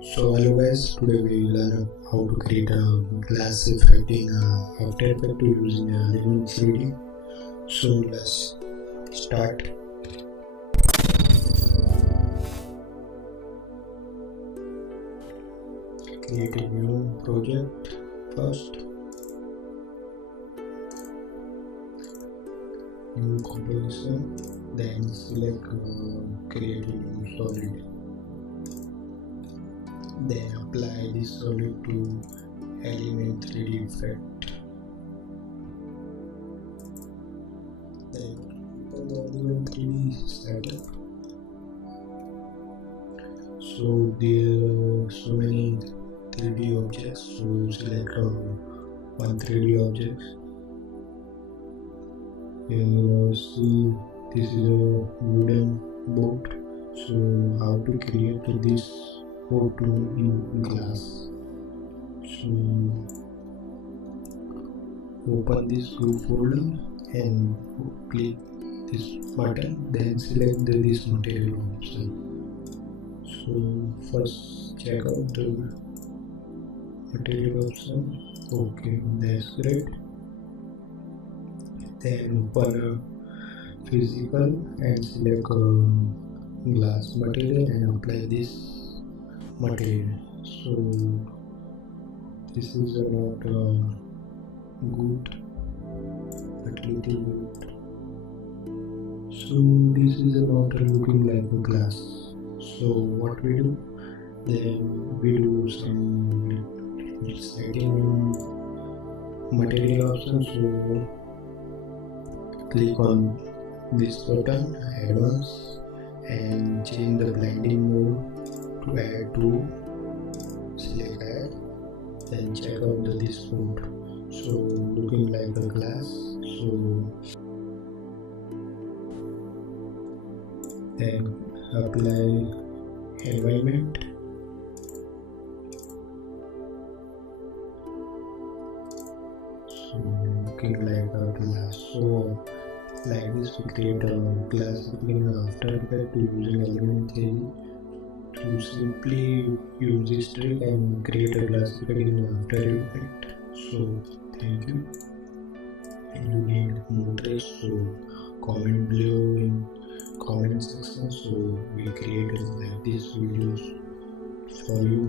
So hello guys, today we will learn how to create a glass effect in After Effects using Living 3D. So let's start. Create a new project first. New composition, then select create a new solid. Then apply this solid to element 3D effect. Then open the element 3D setup. So there are so many 3D objects, so select one 3D object. Here see this is a wooden boat. So how to create this boat in glass? So open this group folder and click this button, then select this material option. So first check out the material option. Okay, that's great. Then open a physical and select glass material and apply this material. So this is not good, but little good. So this is not looking like a glass. So what we do? Then we do some setting material option. So click on this button, add-ons, and change the blending mode to add to. Select add, then check out this mode. So looking like a glass. So then apply environment. So looking like a glass. So like this we create a glass in After Effects using element 3D. To simply use this trick and create a glass effect in After Effects. So thank you. And you need more tricks, so comment below in comment section. So we create like these videos for you.